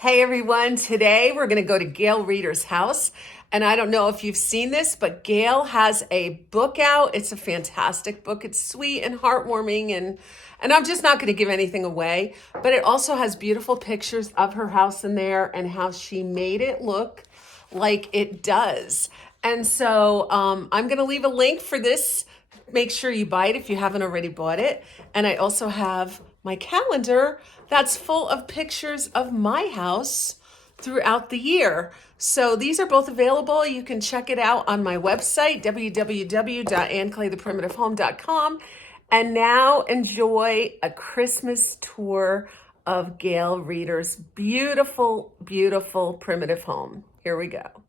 Hey everyone, today we're going to go to Gail Reeder's house. And I don't know if you've seen this, but Gail has a book out. It's a fantastic book. It's sweet and heartwarming, and I'm just not going to give anything away, but it also has beautiful pictures of her house in there and how she made it look like it does. And so I'm going to leave a link for this. Make sure you buy it if you haven't already bought it. And I also have my calendar that's full of pictures of my house throughout the year. So these are both available. You can check it out on my website, www.annclaytheprimitivehome.com. And now enjoy a Christmas tour of Gail Reeder's beautiful, beautiful primitive home. Here we go.